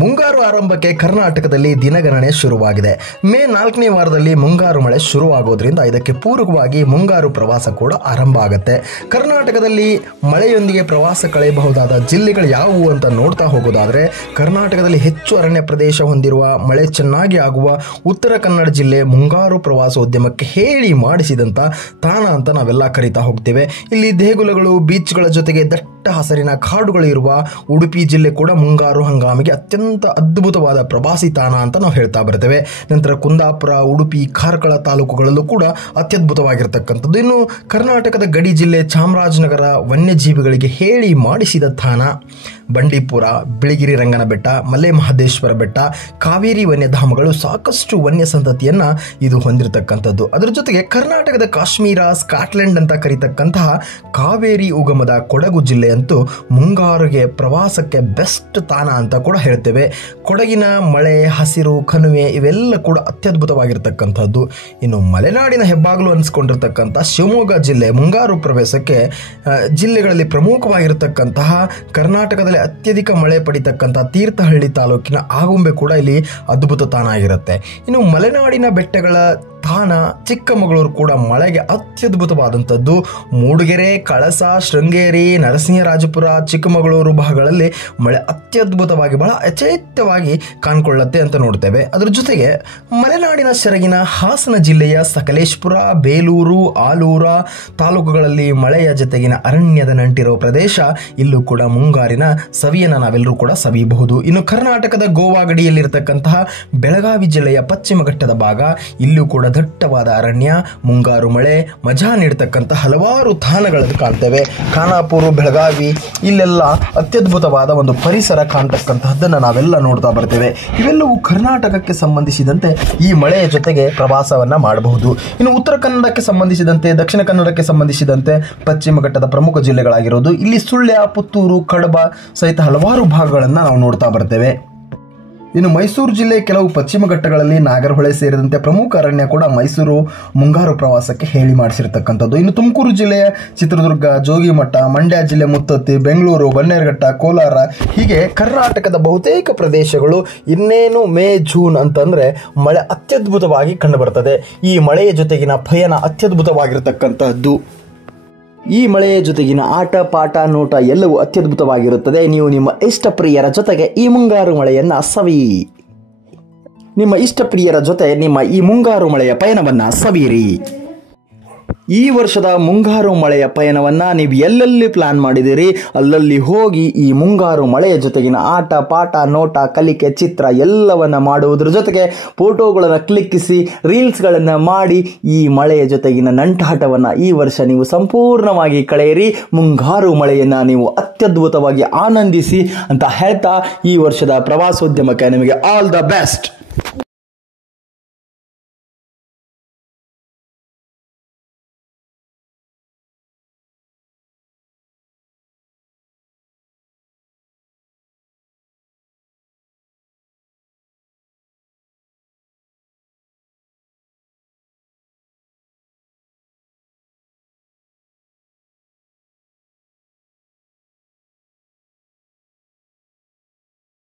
ಮುಂಗಾರು ಆರಂಭಕ್ಕೆ ಕರ್ನಾಟಕದಲ್ಲಿ ದಿನಗಣನೆ ಶುರುವಾಗಿದೆ. ಮೇ 4ನೇ ವಾರದಲ್ಲಿ ಮುಂಗಾರು ಮಳೆ ಶುರುವಾಗೋದ್ರಿಂದ ಇದಕ್ಕೆ ಪೂರಕವಾಗಿ ಮುಂಗಾರು ಪ್ರವಾಸ ಕೂಡ ಆರಂಭ ಆಗುತ್ತೆ. ಕರ್ನಾಟಕದಲ್ಲಿ ಮಳೆಯೊಂದಿಗೆ ಪ್ರವಾಸ ಕಳೆಯಬಹುದಾದ ಜಿಲ್ಲೆಗಳು ಯಾವುವು ಅಂತ ನೋಡ್ತಾ ಹೋಗೋದಾದರೆ, ಕರ್ನಾಟಕದಲ್ಲಿ ಹೆಚ್ಚು ಅರಣ್ಯ ಪ್ರದೇಶ ಹೊಂದಿರುವ, ಮಳೆ ಚೆನ್ನಾಗಿ ಆಗುವ ಉತ್ತರ ಕನ್ನಡ ಜಿಲ್ಲೆ ಮುಂಗಾರು ಪ್ರವಾಸೋದ್ಯಮಕ್ಕೆ ಹೇಳಿ ಮಾಡಿಸಿದಂಥ ತಾಣ ಅಂತ ನಾವೆಲ್ಲ ಕರಿತಾ ಹೋಗ್ತೇವೆ. ಇಲ್ಲಿ ದೇಗುಲಗಳು, ಬೀಚ್ಗಳ ಜೊತೆಗೆ ದಟ್ಟ ಹಸಿರಿನ ಕಾಡುಗಳು ಇರುವ ಉಡುಪಿ ಜಿಲ್ಲೆ ಕೂಡ ಮುಂಗಾರು ಹಂಗಾಮಿಗೆ ಅತ್ಯಂತ ಅದ್ಭುತವಾದ ಪ್ರವಾಸಿ ತಾಣ ಅಂತ ನಾವು ಹೇಳ್ತಾ ಬರ್ತೇವೆ. ನಂತರ ಕುಂದಾಪುರ, ಉಡುಪಿ, ಕಾರ್ಕಳ ತಾಲೂಕುಗಳಲ್ಲೂ ಕೂಡ ಅತ್ಯದ್ಭುತವಾಗಿರ್ತಕ್ಕಂಥದ್ದು. ಇನ್ನು ಕರ್ನಾಟಕದ ಗಡಿ ಜಿಲ್ಲೆ ಚಾಮರಾಜನಗರ ವನ್ಯಜೀವಿಗಳಿಗೆ ಹೇಳಿ ಮಾಡಿಸಿದ ತಾಣ ಬಂಡೀಪುರ, ಬಿಳಿಗಿರಿ ರಂಗನ ಬೆಟ್ಟ, ಮಲೆ ಮಹದೇಶ್ವರ ಬೆಟ್ಟ, ಕಾವೇರಿ ವನ್ಯಧಾಮಗಳು ಸಾಕಷ್ಟು ವನ್ಯ ಸಂತತಿಯನ್ನು ಇದು ಹೊಂದಿರತಕ್ಕಂಥದ್ದು. ಅದರ ಜೊತೆಗೆ ಕರ್ನಾಟಕದ ಕಾಶ್ಮೀರ, ಸ್ಕಾಟ್ಲೆಂಡ್ ಅಂತ ಕರೀತಕ್ಕಂತಹ ಕಾವೇರಿ ಉಗಮದ ಕೊಡಗು ಜಿಲ್ಲೆಯಂತೂ ಮುಂಗಾರಿಗೆ ಪ್ರವಾಸಕ್ಕೆ ಬೆಸ್ಟ್ ತಾಣ ಅಂತ ಕೂಡ ಹೇಳ್ತೇವೆ. ಕೊಡಗಿನ ಮಳೆ, ಹಸಿರು, ಕಣಿವೆ ಇವೆಲ್ಲ ಕೂಡ ಅತ್ಯದ್ಭುತವಾಗಿರ್ತಕ್ಕಂಥದ್ದು. ಇನ್ನು ಮಲೆನಾಡಿನ ಹೆಬ್ಬಾಗಲು ಅನಿಸ್ಕೊಂಡಿರ್ತಕ್ಕಂಥ ಶಿವಮೊಗ್ಗ ಜಿಲ್ಲೆ ಮುಂಗಾರು ಪ್ರವೇಶಕ್ಕೆ ಜಿಲ್ಲೆಗಳಲ್ಲಿ ಪ್ರಮುಖವಾಗಿರ್ತಕ್ಕಂತಹ, ಕರ್ನಾಟಕದಲ್ಲಿ ಅತ್ಯಧಿಕ ಮಳೆ ಪಡಿತಕ್ಕಂಥ ತೀರ್ಥಹಳ್ಳಿ ತಾಲೂಕಿನ ಆಗುಂಬೆ ಕೂಡ ಇಲ್ಲಿ ಅದ್ಭುತ ತಾಣ ಆಗಿರುತ್ತೆ. ಇನ್ನು ಮಲೆನಾಡಿನ ಬೆಟ್ಟಗಳ ತಾಣ ಚಿಕ್ಕಮಗಳೂರು ಕೂಡ ಮಳೆಗೆ ಅತ್ಯದ್ಭುತವಾದಂಥದ್ದು. ಮೂಡಿಗೆರೆ, ಕಳಸ, ಶೃಂಗೇರಿ, ನರಸಿಂಹರಾಜಪುರ, ಚಿಕ್ಕಮಗಳೂರು ಭಾಗಗಳಲ್ಲಿ ಮಳೆ ಅತ್ಯದ್ಭುತವಾಗಿ ಬಹಳ ಯಥೇಚ್ಛವಾಗಿ ಕಾಣ್ಕೊಳ್ಳುತ್ತೆ ಅಂತ ನೋಡ್ತೇವೆ. ಅದರ ಜೊತೆಗೆ ಮಲೆನಾಡಿನ ಸೆರಗಿನ ಹಾಸನ ಜಿಲ್ಲೆಯ ಸಕಲೇಶಪುರ, ಬೇಲೂರು, ಆಲೂರ ತಾಲೂಕುಗಳಲ್ಲಿ ಮಳೆಯ ಜೊತೆಗಿನ ಅರಣ್ಯದ ನಂಟಿರೋ ಪ್ರದೇಶ, ಇಲ್ಲೂ ಕೂಡ ಮುಂಗಾರಿನ ಸವಿಯನ್ನು ನಾವೆಲ್ಲರೂ ಕೂಡ ಸವಿಯಬಹುದು. ಇನ್ನು ಕರ್ನಾಟಕದ ಗೋವಾ ಗಡಿಯಲ್ಲಿರತಕ್ಕಂತಹ ಬೆಳಗಾವಿ ಜಿಲ್ಲೆಯ ಪಶ್ಚಿಮ ಘಟ್ಟದ ಭಾಗ, ಇಲ್ಲೂ ಕೂಡ ದಟ್ಟವಾದ ಅರಣ್ಯ, ಮುಂಗಾರು ಮಳೆ ಮಜಾ ನೀಡತಕ್ಕಂಥ ಹಲವಾರು ತಾಣಗಳನ್ನು ಕಾಣ್ತೇವೆ. ಖಾನಾಪುರ, ಬೆಳಗಾವಿ ಇಲ್ಲೆಲ್ಲ ಅತ್ಯದ್ಭುತವಾದ ಒಂದು ಪರಿಸರ ಕಾಣ್ತಕ್ಕಂತಹದ್ದನ್ನು ನಾವೆಲ್ಲ ನೋಡ್ತಾ ಬರ್ತೇವೆ. ಇವೆಲ್ಲವೂ ಕರ್ನಾಟಕಕ್ಕೆ ಸಂಬಂಧಿಸಿದಂತೆ ಈ ಮಳೆಯ ಜೊತೆಗೆ ಪ್ರವಾಸವನ್ನ ಮಾಡಬಹುದು. ಇನ್ನು ಉತ್ತರ ಕನ್ನಡಕ್ಕೆ ಸಂಬಂಧಿಸಿದಂತೆ, ದಕ್ಷಿಣ ಕನ್ನಡಕ್ಕೆ ಸಂಬಂಧಿಸಿದಂತೆ ಪಶ್ಚಿಮ ಘಟ್ಟದ ಪ್ರಮುಖ ಜಿಲ್ಲೆಗಳಾಗಿರೋದು ಇಲ್ಲಿ ಸುಳ್ಯ, ಪುತ್ತೂರು, ಕಡಬ ಸಹಿತ ಹಲವಾರು ಭಾಗಗಳನ್ನು ನಾವು ನೋಡ್ತಾ ಬರ್ತೇವೆ. ಇನ್ನು ಮೈಸೂರು ಜಿಲ್ಲೆ ಕೆಲವು ಪಶ್ಚಿಮ ಘಟ್ಟಗಳಲ್ಲಿ ನಾಗರಹೊಳೆ ಸೇರಿದಂತೆ ಪ್ರಮುಖ ಅರಣ್ಯ ಕೂಡ ಮೈಸೂರು ಮುಂಗಾರು ಪ್ರವಾಸಕ್ಕೆ ಹೇಳಿ ಮಾಡಿಸಿರ್ತಕ್ಕಂಥದ್ದು. ಇನ್ನು ತುಮಕೂರು ಜಿಲ್ಲೆಯ ಚಿತ್ರದುರ್ಗ, ಜೋಗಿಮಠ, ಮಂಡ್ಯ ಜಿಲ್ಲೆ ಮುತ್ತತ್ತಿ, ಬೆಂಗಳೂರು, ಬನ್ನೇರುಘಟ್ಟ, ಕೋಲಾರ ಹೀಗೆ ಕರ್ನಾಟಕದ ಬಹುತೇಕ ಪ್ರದೇಶಗಳು ಇನ್ನೇನು ಮೇ, ಜೂನ್ ಅಂತಂದರೆ ಮಳೆ ಅತ್ಯದ್ಭುತವಾಗಿ ಕಂಡುಬರ್ತದೆ. ಈ ಮಳೆಯ ಜೊತೆಗಿನ ಪಯಣ ಅತ್ಯದ್ಭುತವಾಗಿರ್ತಕ್ಕಂಥದ್ದು. ಈ ಮಳೆಯ ಜೊತೆಗಿನ ಆಟ, ಪಾಠ, ನೋಟ ಎಲ್ಲವೂ ಅತ್ಯದ್ಭುತವಾಗಿರುತ್ತದೆ. ನೀವು ನಿಮ್ಮ ಇಷ್ಟ ಪ್ರಿಯರ ಜೊತೆಗೆ ಈ ಮುಂಗಾರು ಮಳೆಯನ್ನು ಸವಿಯಿರಿ. ನಿಮ್ಮ ಇಷ್ಟ ಪ್ರಿಯರ ಜೊತೆ ನಿಮ್ಮ ಈ ಮುಂಗಾರು ಮಳೆಯ ಪಯಣವನ್ನು ಸವಿಯಿರಿ. ಈ ವರ್ಷದ ಮುಂಗಾರು ಮಳೆಯ ಪಯಣವನ್ನು ನೀವು ಎಲ್ಲೆಲ್ಲಿ ಪ್ಲಾನ್ ಮಾಡಿದಿರಿ ಅಲ್ಲಲ್ಲಿ ಹೋಗಿ ಈ ಮುಂಗಾರು ಮಳೆಯ ಜೊತೆಗಿನ ಆಟ, ಪಾಠ, ನೋಟ, ಕಲಿಕೆ, ಚಿತ್ರ ಎಲ್ಲವನ್ನು ಮಾಡುವುದರ ಜೊತೆಗೆ ಫೋಟೋಗಳನ್ನು ಕ್ಲಿಕ್ಕಿಸಿ ರೀಲ್ಸ್ಗಳನ್ನು ಮಾಡಿ ಈ ಮಳೆಯ ಜೊತೆಗಿನ ನಂಟಾಟವನ್ನು ಈ ವರ್ಷ ನೀವು ಸಂಪೂರ್ಣವಾಗಿ ಕಳೆಯಿರಿ. ಮುಂಗಾರು ಮಳೆಯನ್ನು ನೀವು ಅತ್ಯದ್ಭುತವಾಗಿ ಆನಂದಿಸಿ ಅಂತ ಹೇಳ್ತಾ ಈ ವರ್ಷದ ಪ್ರವಾಸೋದ್ಯಮಕ್ಕೆ ನಿಮಗೆ ಆಲ್ ದ ಬೆಸ್ಟ್.